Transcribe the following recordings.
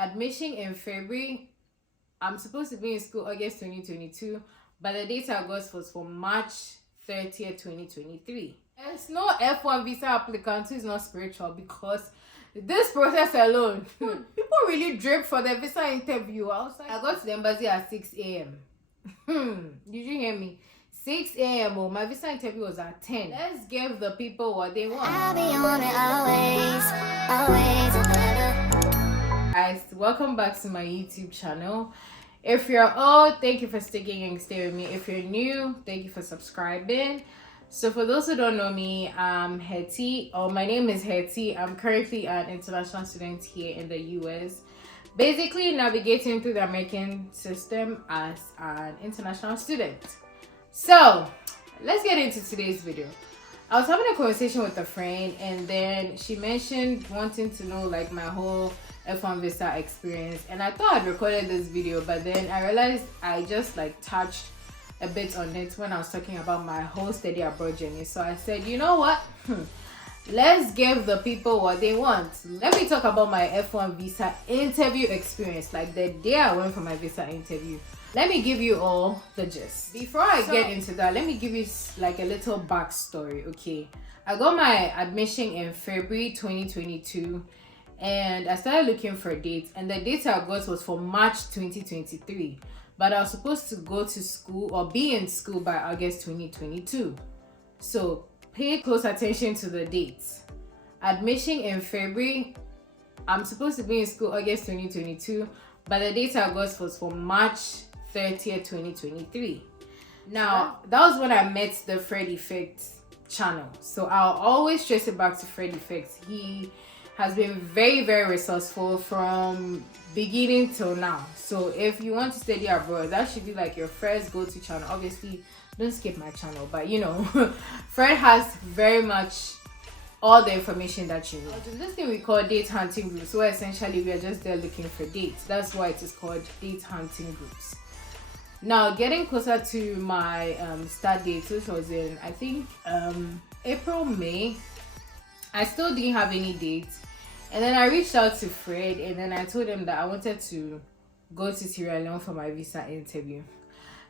admission in February. I'm supposed to be in school August 2022, but the date I got was for March 30th, 2023. There's no F1 visa applicant who is not spiritual, because this process alone, people really drip for the visa interview. I got to the embassy at 6 a.m. Did you hear me? 6 a.m. Oh, my visa interview was at 10. Let's give the people what they want. I'll be on it always and ever. Guys, welcome back to my YouTube channel. If you're old, thank you for sticking and staying with me. If you're new, thank you for subscribing. So for those who don't know me, I'm Hetty, or my name is Hetty. I'm currently an international student here in the US, basically navigating through the American system as an international student. So let's get into today's video. I was having a conversation with a friend, and then she mentioned wanting to know like my whole F1 visa experience, and I thought I'd recorded this video, but then I realized I just like touched a bit on it when I was talking about my whole study abroad journey. So I said, you know what, let's give the people what they want. Let me talk about my F1 visa interview experience, like the day I went for my visa interview. Let me give you all the gist. Before I get into that, let me give you like a little backstory, okay? I got my admission in February 2022, and I started looking for dates, and the date I got was for March 2023. But I was supposed to go to school or be in school by August 2022. So pay close attention to the dates. Admission in February, I'm supposed to be in school August 2022, but the date I got was for March 30th, 2023. Now, that was when I met the Fred Effect channel. So I'll always trace it back to Fred Effect. He has been very, very resourceful from beginning till now. So if you want to study abroad, that should be like your first go-to channel. Obviously, don't skip my channel, but you know, Fred has very much all the information that you need. There's this thing we call date hunting groups, where essentially we are just there looking for dates. That's why it is called date hunting groups. Now, getting closer to my start date, which was in, I think, April, May, I still didn't have any dates. And then I reached out to Fred, and then I told him that I wanted to go to Sierra Leone for my visa interview.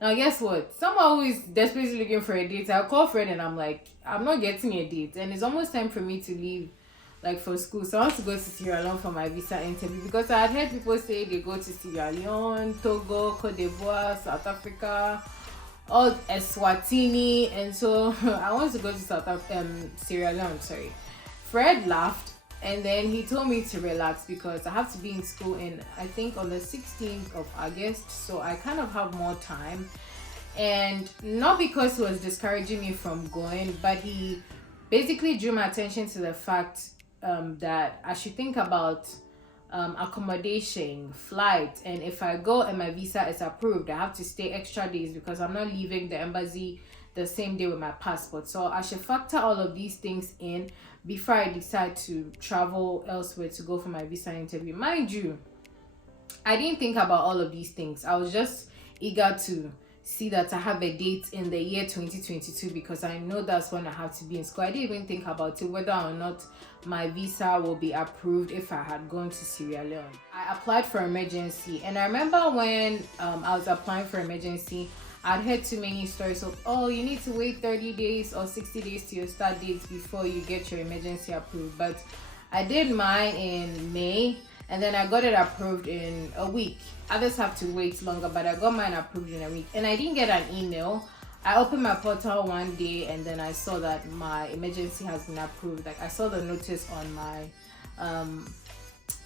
Now, guess what? Someone who is desperately looking for a date, I'll call Fred and I'm like, I'm not getting a date. And it's almost time for me to leave, like, for school. So I want to go to Sierra Leone for my visa interview, because I had heard people say they go to Sierra Leone, Togo, Cote d'Ivoire, South Africa, all Eswatini. And so I wanted to go to Sierra Leone, sorry. Fred laughed, and then he told me to relax because I have to be in school in, I think, on the 16th of August. So I kind of have more time. And not because he was discouraging me from going, but he basically drew my attention to the fact that I should think about accommodation, flight, and if I go and my visa is approved, I have to stay extra days because I'm not leaving the embassy the same day with my passport. So I should factor all of these things in before I decide to travel elsewhere to go for my visa interview. Mind you, I didn't think about all of these things. I was just eager to see that I have a date in the year 2022, because I know that's when I have to be in school. I didn't even think about it, whether or not my visa will be approved if I had gone to Sierra Leone. I applied for emergency, and I remember when I was applying for emergency, I'd heard too many stories of, oh, you need to wait 30 days or 60 days to your start date before you get your emergency approved. But I did mine in May, and then I got it approved in a week. Others have to wait longer, but I got mine approved in a week. And I didn't get an email. I opened my portal one day, and then I saw that my emergency has been approved. Like, I saw the notice on my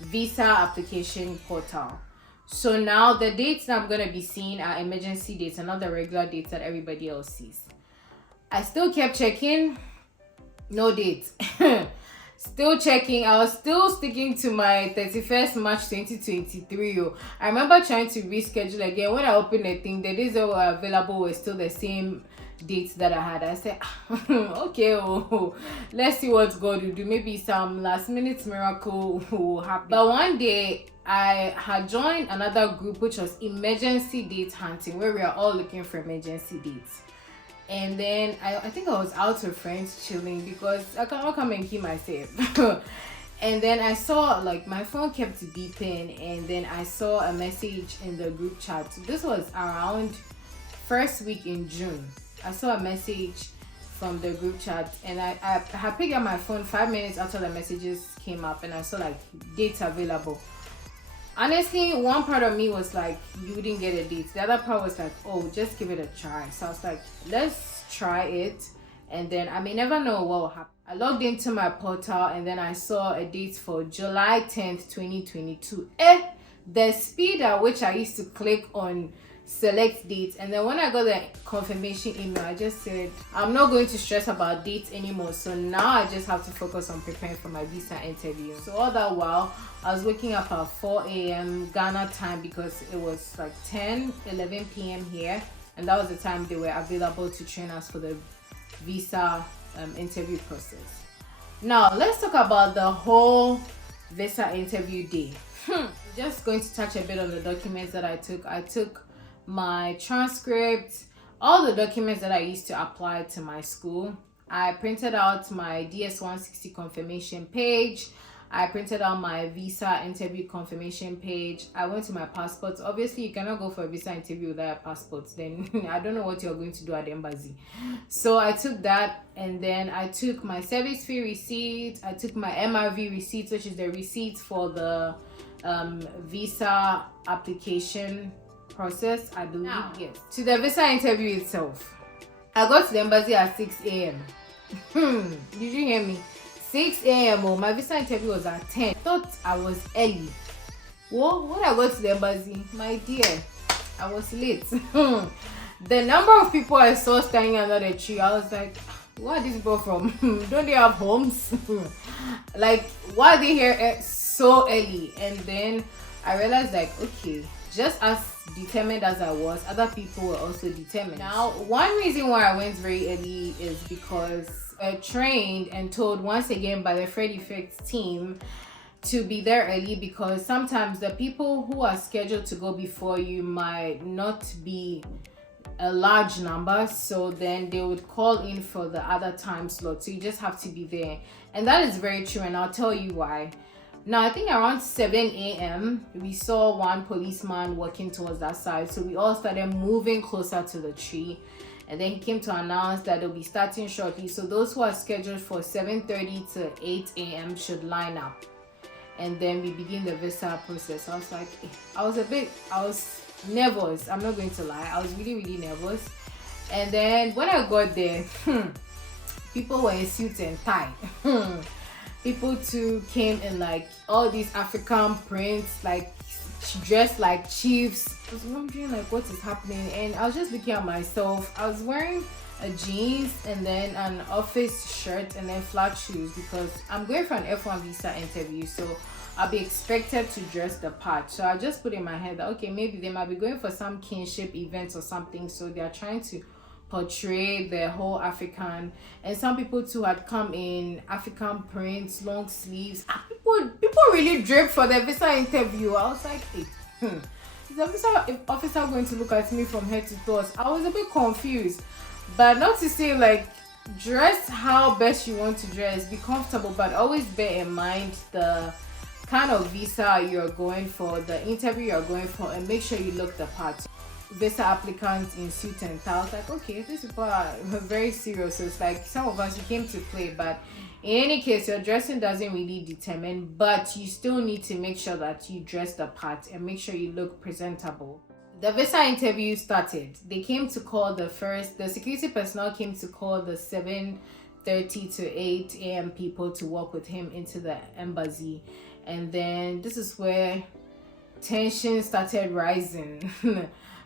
visa application portal. So now the dates that I'm going to be seeing are emergency dates and not the regular dates that everybody else sees. I still kept checking. No dates. Still checking. I was still sticking to my 31st March 2023. I remember trying to reschedule again. When I opened the thing, the days that were available were still the same dates that I had. I said, okay, let's see what God will do. Maybe some last minute miracle will happen. But one day, I had joined another group, which was emergency date hunting, where we are all looking for emergency dates. And then I think I was out with friends chilling because I cannot come and keep myself. And then I saw, like, my phone kept beeping, and then I saw a message in the group chat. This was around first week in June. I saw a message from the group chat, and I had picked up my phone 5 minutes after the messages came up, and I saw like dates available. Honestly, one part of me was like, you wouldn't get a date. The other part was like, oh, just give it a try. So I was like, let's try it, and then I may never know what will happen. I logged into my portal, and then I saw a date for July 10th, 2022. The speed at which I used to click on select dates, and then when I got the confirmation email, I just said, I'm not going to stress about dates anymore. So now I just have to focus on preparing for my visa interview. So all that while, I was waking up at 4 a.m. Ghana time, because it was like 11 p.m. here, and that was the time they were available to train us for the visa interview process. Now let's talk about the whole visa interview day. Just going to touch a bit on the documents that I took. I took my transcript, all the documents that I used to apply to my school. I printed out my DS-160 confirmation page. I printed out my visa interview confirmation page. I went to my passport. Obviously, you cannot go for a visa interview without a passport. Then I don't know what you're going to do at the embassy. So I took that, and then I took my service fee receipt. I took my MRV receipt, which is the receipt for the visa application process, I believe. Yes. To the visa interview itself, I got to the embassy at 6 a.m. Did you hear me? 6 a.m. Oh, my visa interview was at 10. I thought I was early. Well, when I got to the embassy, my dear, I was late. The number of people I saw standing under the tree, I was like, where are these people from? Don't they have homes? Like, why are they here so early? And then I realized, like, okay, just as determined as I was, other people were also determined. Now, one reason why I went very early is because trained and told once again by the Fred Effects team to be there early, because sometimes the people who are scheduled to go before you might not be a large number, so then they would call in for the other time slot, so you just have to be there. And that is very true, and I'll tell you why. Now, I think around 7 a.m. we saw one policeman walking towards that side, so we all started moving closer to the tree. And then he came to announce that they'll be starting shortly. So those who are scheduled for 7:30 to 8 a.m. should line up. And then we begin the visa process. I was like, I was nervous. I'm not going to lie. I was really, really nervous. And then when I got there, people were in suits and tie. People too came in like all these African prints, like dressed like chiefs. I was wondering like what is happening, and I was just looking at myself. I was wearing a jeans and then an office shirt and then flat shoes, because I'm going for an F1 visa interview, so I'll be expected to dress the part. So I just put in my head that okay, maybe they might be going for some kinship events or something, so they are trying to portray the whole African. And some people too had come in African prints, long sleeves. People really draped for the visa interview. I was like, hey, is the visa officer going to look at me from head to toes? I was a bit confused, but not to say like dress how best you want to dress, be comfortable, but always bear in mind the kind of visa you're going for, the interview you're going for, and make sure you look the part. Visa applicants in suit and tie. I was like, okay, these people are very serious. So it's like some of us, you came to play, but in any case, your dressing doesn't really determine, but you still need to make sure that you dress the part and make sure you look presentable. The visa interview started. They came to call the security personnel came to call the 7:30 to 8 a.m. people to walk with him into the embassy. And then this is where tension started rising.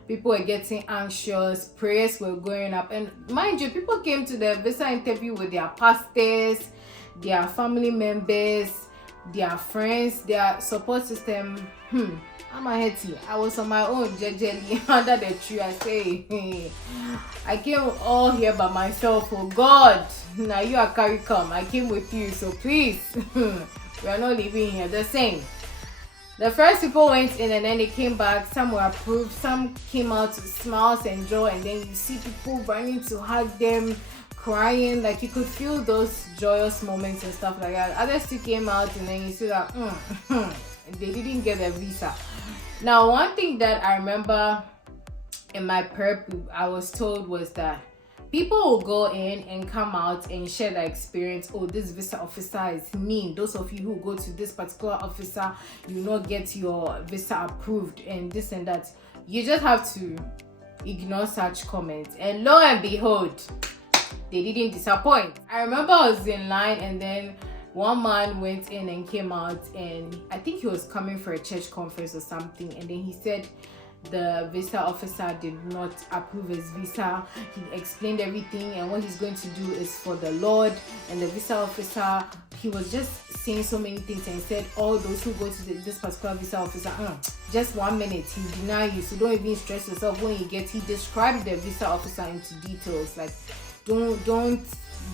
People were getting anxious, prayers were going up, and mind you, people came to the visa interview with their pastors, their family members, their friends, their support system. I'm a hetty. I was on my own, jejely under the tree. I say, I came all here by myself. Oh God, now you are carry come. I came with you, so please, we are not leaving here the same. The first people went in and then they came back. Some were approved, some came out with smiles and joy, and then you see people running to hug them, crying, like you could feel those joyous moments and stuff like that. Others too came out, and then you see that they didn't get their visa. Now, one thing that I remember in my prep I was told was that people will go in and come out and share their experience. Oh, this visa officer is mean. Those of you who go to this particular officer, you not get your visa approved and this and that. You just have to ignore such comments, and lo and behold, they didn't disappoint. I remember I was in line, and then one man went in and came out, and I think he was coming for a church conference or something, and then he said the visa officer did not approve his visa. He explained everything, and what he's going to do is for the Lord. And the visa officer, he was just saying so many things, and he said all those who go to this particular visa officer, just 1 minute, he deny you, so don't even stress yourself when you get. He described the visa officer into details, like don't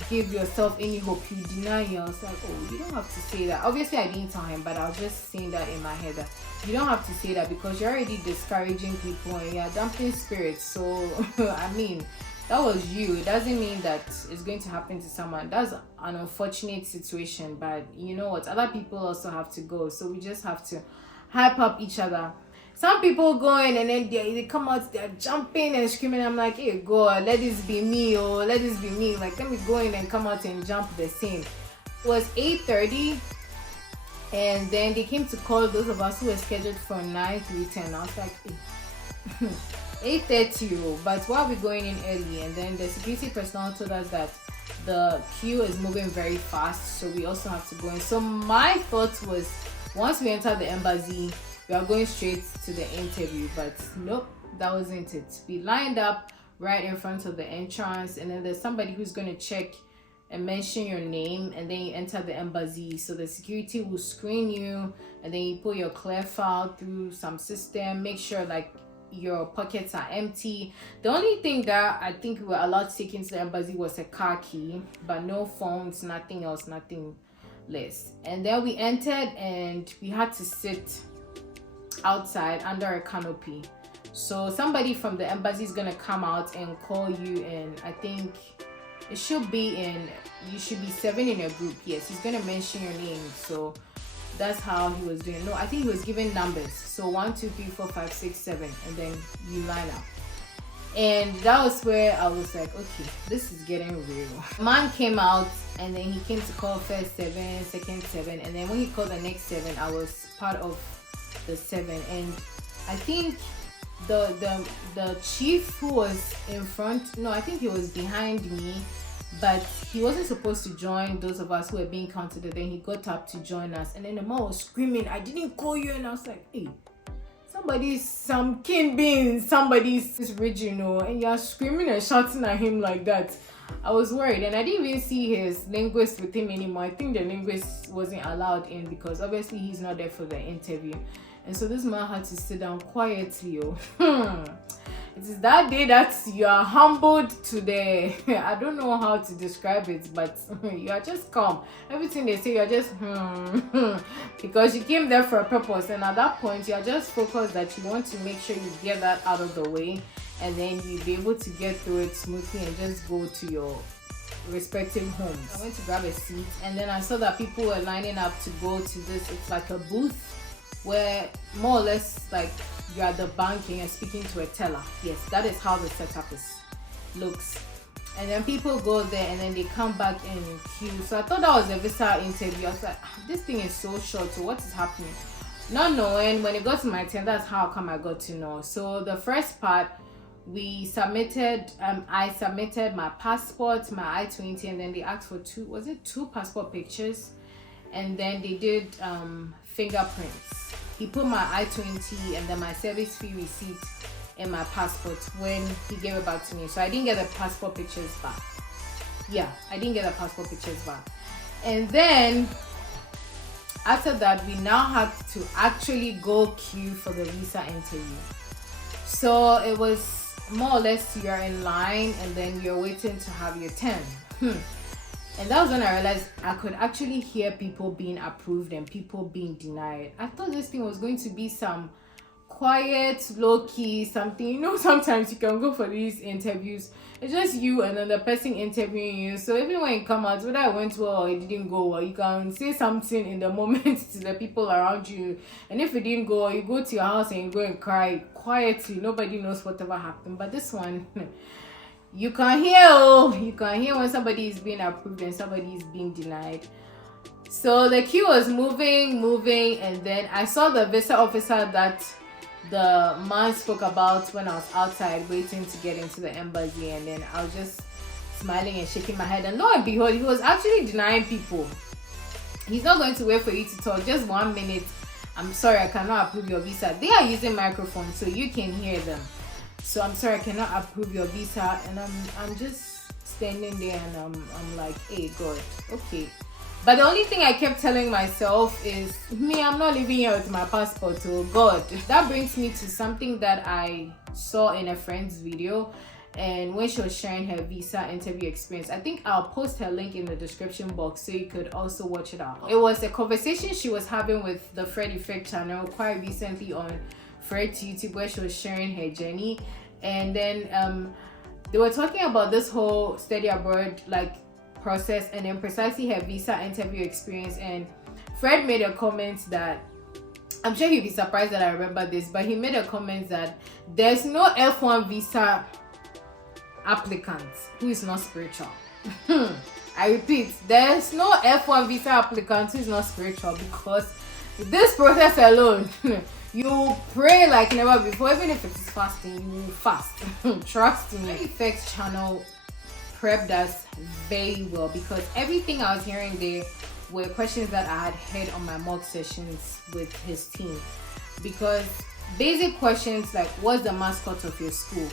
give yourself any hope, you deny you. I was like, oh, you don't have to say that. Obviously I didn't tell him, but I was just saying that in my head, that you don't have to say that because you're already discouraging people and you're dumping spirits. So I mean, that was you. It doesn't mean that it's going to happen to someone. That's an unfortunate situation, but you know what, other people also have to go, so we just have to hype up each other. Some people go in and then they come out, they're jumping and screaming. I'm like, hey God, let this be me, or let this be me. Like, let me go in and come out and jump the same. It was 8:30, and then they came to call those of us who were scheduled from 9 to 10. I was like, 8:30, but why are we going in early? And then the security personnel told us that the queue is moving very fast, so we also have to go in. So my thought was, once we enter the embassy, we are going straight to the interview, but nope, that wasn't it. We lined up right in front of the entrance, and then there's somebody who's going to check and mention your name, and then you enter the embassy. So the security will screen you, and then you put your clear file through some system, make sure like your pockets are empty. The only thing that I think we were allowed to take into the embassy was a car key, but no phones, nothing else, nothing less. And then we entered, and we had to sit outside under a canopy. So somebody from the embassy is gonna come out and call you, and I think it should be you should be 7 in a group. Yes, he's gonna mention your name. So that's how he was doing. No, I think he was giving numbers. So 1, 2, 3, 4, 5, 6, 7, and then you line up. And that was where I was like, okay, this is getting real. Man came out, and then he came to call first 7, second 7, and then when he called the next 7, I was part of the 7. And I think the chief who was in front, no, I think he was behind me, but he wasn't supposed to join those of us who were being counted. And then he got up to join us, and then the man was screaming, I didn't call you. And I was like, hey, some king being somebody's regional, and you're screaming and shouting at him like that. I was worried, and I didn't even see his linguist with him anymore. I think the linguist wasn't allowed in because obviously he's not there for the interview. And so this man had to sit down quietly. It is that day that you are humbled to the I don't know how to describe it, but you are just calm. Everything they say, you're just because you came there for a purpose, and at that point you are just focused that you want to make sure you get that out of the way, and then you'll be able to get through it smoothly and just go to your respective homes. I went to grab a seat, and then I saw that people were lining up to go to this. It's like a booth where more or less like you are at the bank and you're speaking to a teller. Yes, that is how the setup looks. And then people go there, and then they come back in queue. So I thought that was a visa interview. I was like, this thing is so short, so what is happening? Not knowing, when it got to my turn, that's how come I got to know. So the first part, we submitted, I submitted my passport, my I-20, and then they asked for two passport pictures, and then they did fingerprints. He put my I-20 and then my service fee receipt in my passport when he gave it back to me. So I didn't get the passport pictures back. Yeah, I didn't get the passport pictures back. And then after that, we now had to actually go queue for the visa interview. So it was more or less you're in line, and then you're waiting to have your turn. And that was when I realized I could actually hear people being approved and people being denied. I thought this thing was going to be some quiet, low-key, something. You know, sometimes you can go for these interviews, it's just you and then the person interviewing you. So even when you come out, whether it went well or it didn't go well, you can say something in the moment to the people around you. And if it didn't go, you go to your house and you go and cry quietly. Nobody knows whatever happened. But this one, you can hear when somebody is being approved and somebody is being denied. So the queue was moving, and then I saw the visa officer that the man spoke about when I was outside waiting to get into the embassy, and then I was just smiling and shaking my head, and lo and behold, he was actually denying people. He's not going to wait for you to talk. Just 1 minute. I'm sorry, I cannot approve your visa. They are using microphones so you can hear them. So I'm sorry, I cannot approve your visa. And I'm just standing there and I'm like, hey God, okay. But the only thing I kept telling myself is, me, I'm not living here with my passport, oh God. That brings me to something that I saw in a friend's video, and when she was sharing her visa interview experience. I think I'll post her link in the description box so you could also watch it out. It was a conversation she was having with the Fred Effect channel quite recently on Fred's YouTube, where she was sharing her journey. And then they were talking about this whole study abroad process, and then precisely her visa interview experience. And Fred made a comment that, I'm sure he'd be surprised that I remember this, but he made a comment that there's no F1 visa applicant who is not spiritual. I repeat, there's no F1 visa applicant who is not spiritual, because this process alone, you pray like never before. Even if it's fasting, you will fast. Trust me. Effects channel prepped us very well, because everything I was hearing there were questions that I had heard on my mock sessions with his team. Because basic questions like, what's the mascot of your school?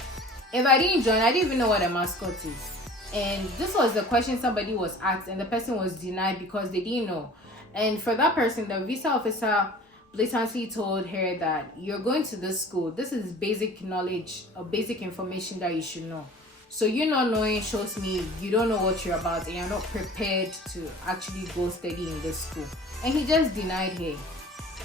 If I didn't join, I didn't even know what a mascot is. And this was the question somebody was asked, and the person was denied because they didn't know. And for that person, the visa officer blatantly told her that you're going to this school. This is basic knowledge or basic information that you should know. So you not knowing shows me you don't know what you're about and you're not prepared to actually go study in this school. And he just denied her.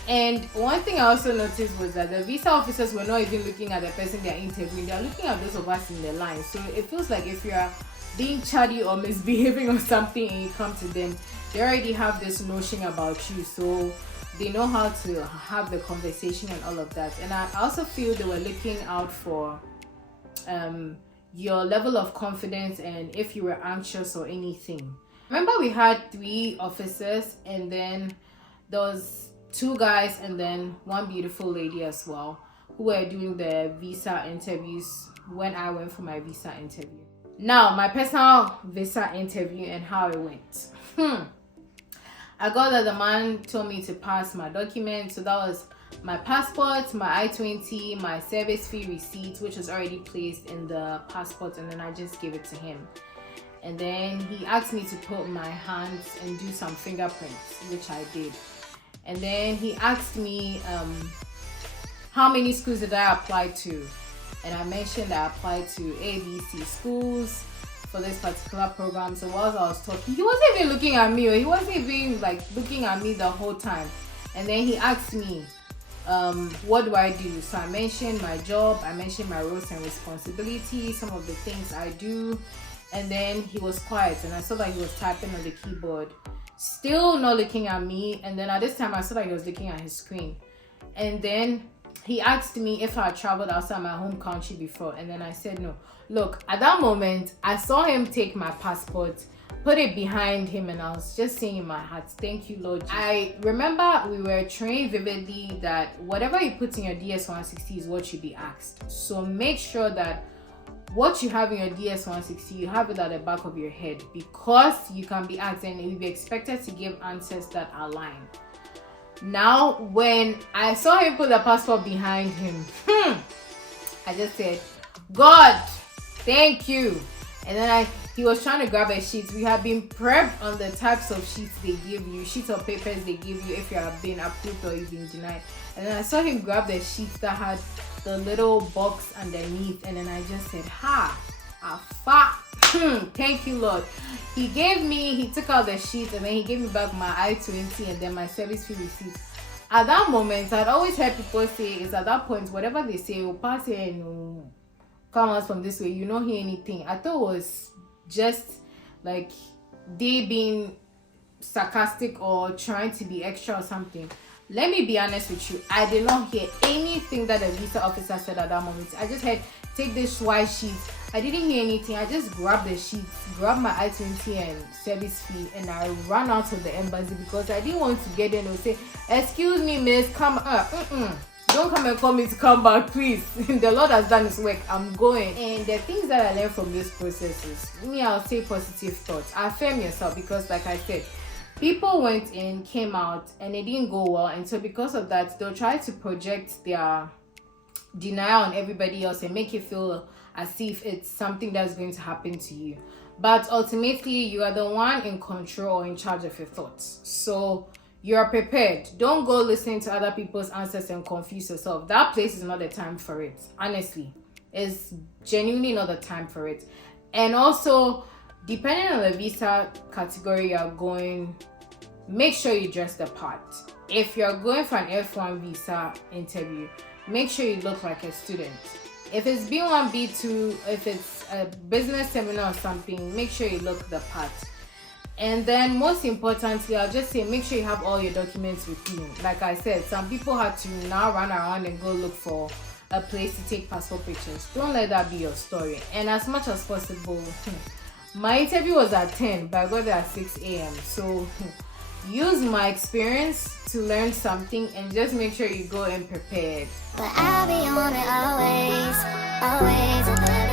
And one thing I also noticed was that the visa officers were not even looking at the person they're interviewing. They're looking at those of us in the line. So it feels like if you're being chatty or misbehaving or something and you come to them, they already have this notion about you. So they know how to have the conversation and all of that. And I also feel they were looking out for your level of confidence and if you were anxious or anything. Remember, we had 3 officers, and then there was 2 guys and then 1 beautiful lady as well, who were doing the visa interviews when I went for my visa interview. Now, my personal visa interview and how it went. I got that the man told me to pass my documents. So that was my passport, my I-20, my service fee receipt, which was already placed in the passport, and then I just gave it to him. And then he asked me to put my hands and do some fingerprints, which I did. And then he asked me how many schools did I apply to, and I mentioned I applied to ABC schools for this particular program. So whilst I was talking, he wasn't even looking at me, or he wasn't even looking at me the whole time. And then he asked me, what do I do? So I mentioned my job, I mentioned my roles and responsibilities, some of the things I do. And then he was quiet, and I saw that he was typing on the keyboard, still not looking at me. And then at this time I saw that he was looking at his screen. And then he asked me if I had traveled outside my home country before, and then I said no. Look, at that moment I saw him take my passport, put it behind him, and I was just saying in my heart, thank you, Lord. I remember we were trained vividly that whatever you put in your DS-160 is what should be asked. So make sure that what you have in your DS-160, you have it at the back of your head, because you can be asked and you'll be expected to give answers that align. Now, when I saw him put the passport behind him, I just said, God, thank you. And then he was trying to grab a sheet. We have been prepped on the types of sheets they give you, sheets of papers they give you if you have been approved or you've been denied. And then I saw him grab the sheet that had the little box underneath, and then I just said, thank you, Lord. He took out the sheet, and then he gave me back my I-20 and then my service fee receipt. at that moment, I'd always heard people say, it's at that point, whatever they say, will pass here and will come out from this way, you don't hear anything. I thought it was just like they being sarcastic or trying to be extra or something. Let me be honest with you, I did not hear anything that the visa officer said at that moment. I just heard, take this white sheet. I didn't hear anything. I just grabbed the sheets, grabbed my I-20 and service fee, and I ran out of the embassy because I didn't want to get in and say, excuse me, miss, come up. Don't come and call me to come back, please. The Lord has done his work. I'm going. And the things that I learned from this process is, I'll say positive thoughts. Affirm yourself, because like I said, people went in, came out, and it didn't go well. And so because of that, they'll try to project their denial on everybody else and make you feel as if it's something that's going to happen to you. But ultimately, you are the one in control or in charge of your thoughts. So you're prepared. Don't go listening to other people's answers and confuse yourself. That place is not the time for it. Honestly, it's genuinely not the time for it. And also, depending on the visa category you're going, make sure you dress the part. If you're going for an F1 visa interview, make sure you look like a student. If it's B1, B2, if it's a business seminar or something, make sure you look the part. And then most importantly, I'll just say, make sure you have all your documents with you. Like I said, some people had to now run around and go look for a place to take passport pictures. Don't let that be your story. And as much as possible, my interview was at 10, but I got there at 6 a.m. So use my experience to learn something and just make sure you go in prepared. But I'll be on it always, always.